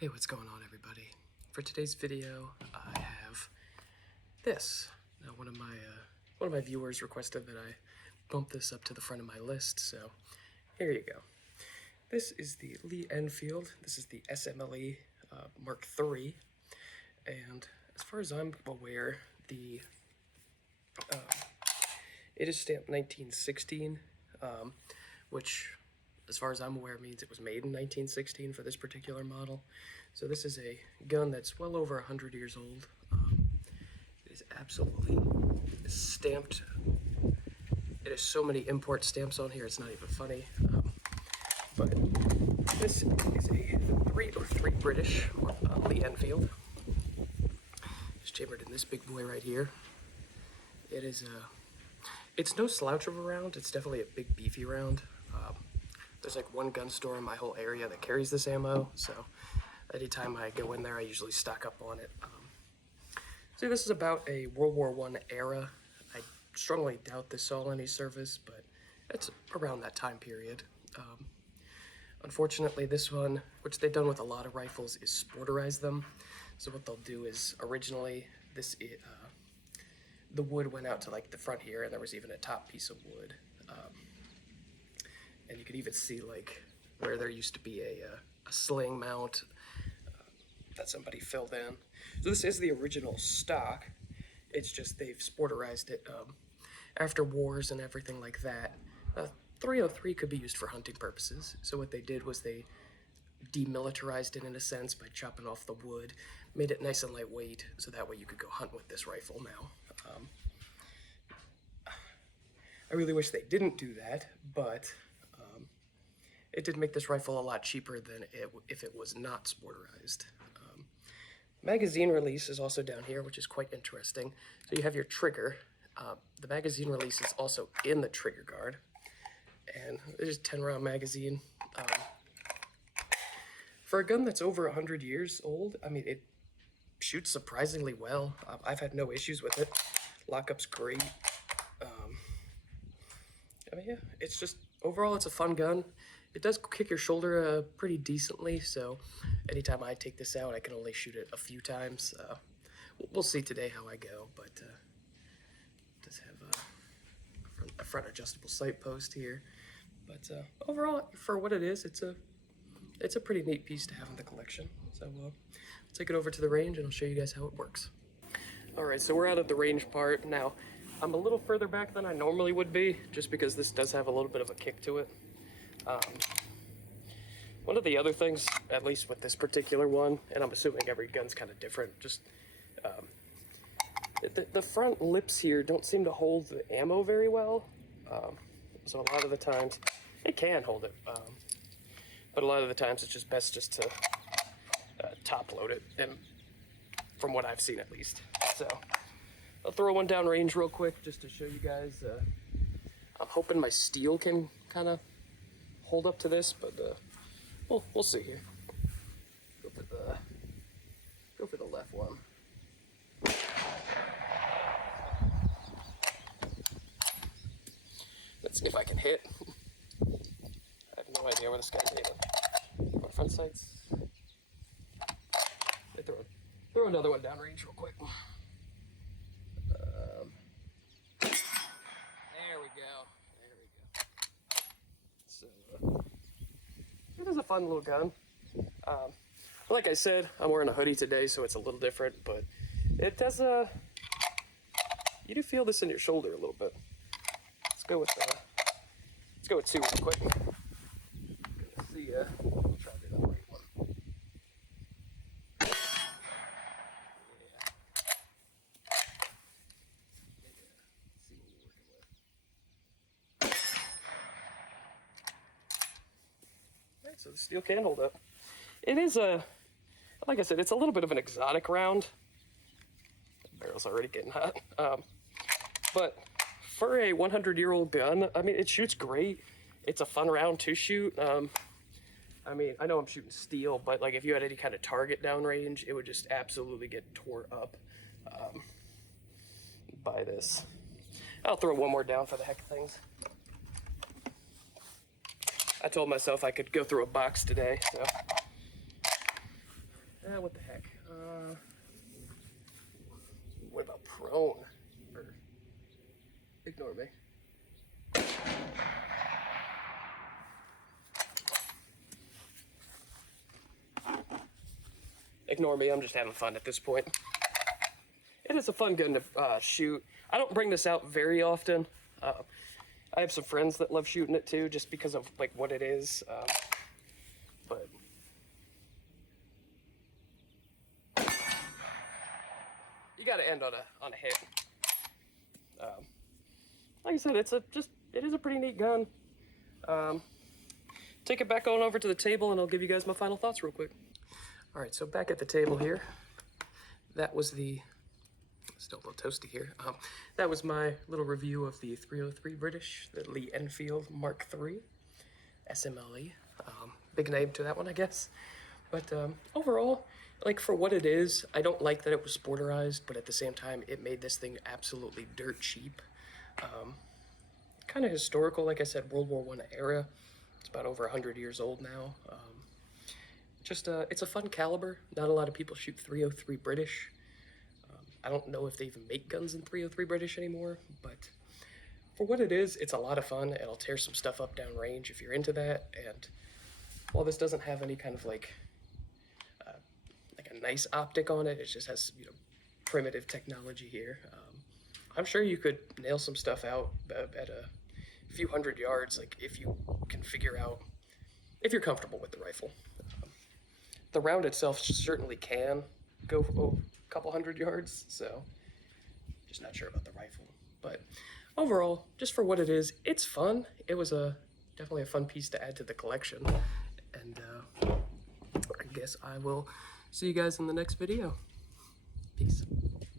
Hey, what's going on, everybody? For today's video, I have this. Now, one of my viewers requested that I bump this up to the front of my list, so here you go. This is the Lee Enfield. This is the SMLE Mark III, and as far as I'm aware, it is stamped 1916, which, as far as I'm aware, means it was made in 1916 for this particular model. So this is a gun that's well over 100 years old. It is absolutely stamped. It has so many import stamps on here, it's not even funny. But this is a 303 British Lee Enfield. It's chambered in this big boy right here. It is it's no slouch of a round. It's definitely a big beefy round. There's like one gun store in my whole area that carries this ammo, so anytime I go in there, I usually stock up on it. So this is about a World War I era. I strongly doubt this saw any service, but it's around that time period. Unfortunately, this one, which they've done with a lot of rifles, is sporterize them. So what they'll do is, originally, the wood went out to like the front here, and there was even a top piece of wood. And you could even see like where there used to be a sling mount that somebody filled in. So this is the original stock. It's just they've sporterized it after wars and everything like that. 303 could be used for hunting purposes. So what they did was they demilitarized it in a sense by chopping off the wood, made it nice and lightweight, so that way you could go hunt with this rifle now. I really wish they didn't do that, but it did make this rifle a lot cheaper than if it was not sporterized. Magazine release is also down here, which is quite interesting. So you have your trigger. The magazine release is also in the trigger guard. And there's a 10-round magazine. For a gun that's over 100 years old, I mean, it shoots surprisingly well. I've had no issues with it. Lockup's great. I mean, yeah, it's just, overall, it's a fun gun. It does kick your shoulder pretty decently, so anytime I take this out, I can only shoot it a few times. We'll see today how I go, but it does have a front adjustable sight post here. But overall, for what it is, it's a pretty neat piece to have in the collection. So I'll take it over to the range and I'll show you guys how it works. All right, so we're out at the range part now. I'm a little further back than I normally would be, just because this does have a little bit of a kick to it. One of the other things, at least with this particular one, and I'm assuming every gun's kind of different, just the front lips here don't seem to hold the ammo very well. So a lot of the times, it can hold it, but a lot of the times it's just best just to top load it, and from what I've seen at least. So I'll throw one down range real quick just to show you guys. I'm hoping my steel can kind of hold up to this, but we'll see here. Go for the left one. Let's see if I can hit. I have no idea where this guy's aiming. My front sights. Throw another one down range real quick. There we go. So it is a fun little gun. Like I said, I'm wearing a hoodie today, so it's a little different, but it does you do feel this in your shoulder a little bit. Let's go with two real quick. Let's see, I'll try to do that right one. Yeah. Let's see what we're working with. Alright, so the steel can hold up. It is like I said, it's a little bit of an exotic round. The barrel's already getting hot. But for a 100-year-old gun, I mean, it shoots great. It's a fun round to shoot. I mean, I know I'm shooting steel, but like if you had any kind of target downrange, it would just absolutely get tore up by this. I'll throw one more down for the heck of things. I told myself I could go through a box today, so what the heck? What about prone? Or, ignore me. Ignore me, I'm just having fun at this point. It is a fun gun to shoot. I don't bring this out very often. I have some friends that love shooting it too, just because of like what it is. But you got to end on a hit. Like I said, it is a pretty neat gun. Take it back on over to the table, and I'll give you guys my final thoughts real quick. All right, so back at the table here, that was still a little toasty here. That was my little review of the 303 British, the Lee Enfield Mark III SMLE. Big name to that one, I guess. But overall, like for what it is, I don't like that it was sporterized, but at the same time, it made this thing absolutely dirt cheap. Kind of historical, like I said, World War I era. It's about over 100 years old now. It's a fun caliber. Not a lot of people shoot 303 British. I don't know if they even make guns in 303 British anymore, but for what it is, it's a lot of fun. It'll tear some stuff up downrange if you're into that. And while this doesn't have any kind of like a nice optic on it, it just has primitive technology here. I'm sure you could nail some stuff out at a few hundred yards, like if you can figure out if you're comfortable with the rifle. The round itself certainly can go a couple hundred yards, so just not sure about the rifle. But overall, just for what it is, it's fun. It was definitely a fun piece to add to the collection. And I guess I will see you guys in the next video. Peace.